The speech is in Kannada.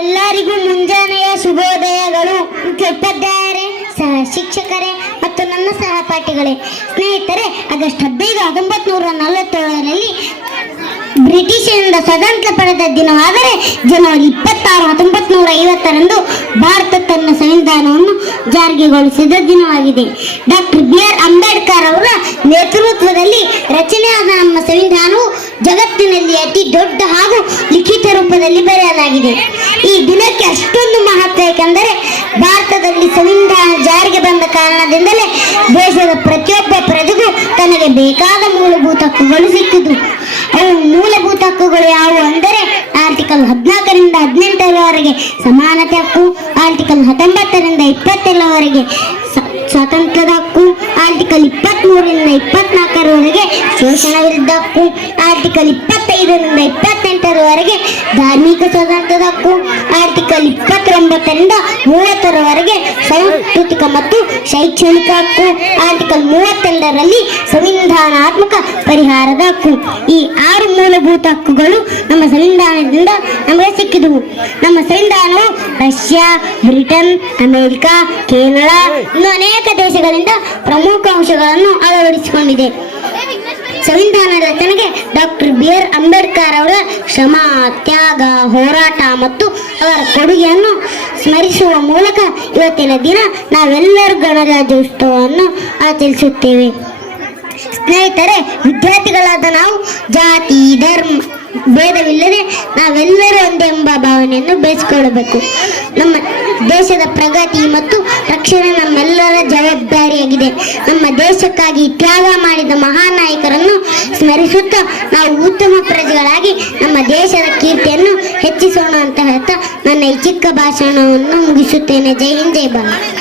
ಎಲ್ಲರಿಗೂ ಮುಂಜಾನೆಯ ಶುಭೋದಯಗಳು. ಉಪಾಧ್ಯಾಯರೇ, ಸಹ ಶಿಕ್ಷಕರೇ ಮತ್ತು ನನ್ನ ಸಹಪಾಠಿಗಳೇ, ಸ್ನೇಹಿತರೆ, ಆಗಸ್ಟ್ 15, 1947ರಲ್ಲಿ ಬ್ರಿಟಿಷರಿಂದ ಸ್ವತಂತ್ರ ಪಡೆದ ದಿನವಾದರೆ ಜನವರಿ 26, 1950ರಂದು ಭಾರತ ತನ್ನ ಸಂವಿಧಾನವನ್ನು ಜಾರಿಗೊಳಿಸಿದ ದಿನವಾಗಿದೆ. Doctor B R. ಅಂಬೇಡ್ಕರ್ ಅವರ ನೇತೃತ್ವದಲ್ಲಿ ರಚನೆಯಾದ ನಮ್ಮ ಸಂವಿಧಾನವು ಜಗತ್ತಿನಲ್ಲಿ ಅತಿ ದೊಡ್ಡ ಹಾಗೂ ಲಿಖಿತ ರೂಪದಲ್ಲಿ ಬರೆಯಲಾಗಿದೆ. ಈ ದಿನಕ್ಕೆ ಅಷ್ಟೊಂದು ಮಹತ್ವ ಏಕೆಂದರೆ ಭಾರತದಲ್ಲಿ ಸಂವಿಧಾನ ಜಾರಿಗೆ ಬಂದ ಕಾರಣದಿಂದಲೇ ದೇಶದ ಪ್ರತಿಯೊಬ್ಬ ಪ್ರಜೆಗೂ ತನಗೆ ಬೇಕಾದ ಮೂಲಭೂತ ಹಕ್ಕುಗಳು ಸಿಕ್ಕಿತು. ಅವು ಮೂಲಭೂತ ಹಕ್ಕುಗಳು ಯಾವುವು ಅಂದರೆ ಆರ್ಟಿಕಲ್ 14ರಿಂದ 18ರವರೆಗೆ ಸಮಾನತೆ ಹಕ್ಕು, ಆರ್ಟಿಕಲ್ 19ರಿಂದ 20ರವರೆಗೆ ಸ್ವಾತಂತ್ರ್ಯದ ಹಕ್ಕು, ಆರ್ಟಿಕಲ್ 23ರಿಂದ 24ರವರೆಗೆ ಶೋಷಣ ವಿರುದ್ಧ ಹಕ್ಕು, ಆರ್ಟಿಕಲ್ 25ರಿಂದ 28ರವರೆಗೆ ಧಾರ್ಮಿಕ ಸ್ವಾತಂತ್ರ್ಯದ ಹಕ್ಕು, ಆರ್ಟಿಕಲ್ 29ರಿಂದ 30ರವರೆಗೆ ಸಾಂಸ್ಕೃತಿಕ ಮತ್ತು ಶೈಕ್ಷಣಿಕ ಹಕ್ಕು, ಆರ್ಟಿಕಲ್ 32ರಲ್ಲಿ ಸಂವಿಧಾನಾತ್ಮಕ ಪರಿಹಾರದ ಹಕ್ಕು. ಈ 6 ಮೂಲಭೂತ ಹಕ್ಕುಗಳು ನಮ್ಮ ಸಂವಿಧಾನದಿಂದ ನಮಗೆ ಸಿಕ್ಕಿದವು. ನಮ್ಮ ಸಂವಿಧಾನವು ರಷ್ಯಾ, ಬ್ರಿಟನ್, ಅಮೆರಿಕ, ಕೆನಡಾ ಇನ್ನು ಅನೇಕ ದೇಶಗಳಿಂದ ಪ್ರಮುಖ ಅಂಶಗಳನ್ನು ಅಳವಡಿಸಿಕೊಂಡಿದೆ. ಸಂವಿಧಾನ ರಚನೆಗೆ ಡಾಕ್ಟರ್ ಬಿ.ಆರ್. ಅಂಬೇಡ್ಕರ್ ಅವರ ಶ್ರಮ, ತ್ಯಾಗ, ಹೋರಾಟ ಮತ್ತು ಅವರ ಕೊಡುಗೆಯನ್ನು ಸ್ಮರಿಸುವ ಮೂಲಕ ಇವತ್ತಿನ ದಿನ ನಾವೆಲ್ಲರೂ ಗಣರಾಜ್ಯೋತ್ಸವವನ್ನು ಆಚರಿಸುತ್ತೇವೆ. ಸ್ನೇಹಿತರೆ, ವಿದ್ಯಾರ್ಥಿಗಳಾದ ನಾವು ಜಾತಿ, ಧರ್ಮ ಭೇದವಿಲ್ಲದೆ ನಾವೆಲ್ಲರೂ ಒಂದೇ ಎಂಬ ಭಾವನೆಯನ್ನು ಬೆಳೆಸಿಕೊಳ್ಳಬೇಕು. ನಮ್ಮ ದೇಶದ ಪ್ರಗತಿ ಮತ್ತು ರಕ್ಷಣೆ ನಮ್ಮೆಲ್ಲರ ಜವಾಬ್ದಾರಿಯಾಗಿದೆ. ನಮ್ಮ ದೇಶಕ್ಕಾಗಿ ತ್ಯಾಗ ಮಾಡಿದ ಮಹಾನ್ ನಾಯಕರನ್ನು ಸ್ಮರಿಸುತ್ತಾ ನಾವು ಉತ್ತಮ ಪ್ರಜೆಗಳಾಗಿ ನಮ್ಮ ದೇಶದ ಕೀರ್ತಿಯನ್ನು ಹೆಚ್ಚಿಸೋಣ ಅಂತ ಹೇಳ್ತಾ ನನ್ನ ಈ ಚಿಕ್ಕ ಭಾಷಣವನ್ನು ಮುಗಿಸುತ್ತೇನೆ. ಜೈ ಹಿಂದ್, ಜೈ ಭಾರತ್.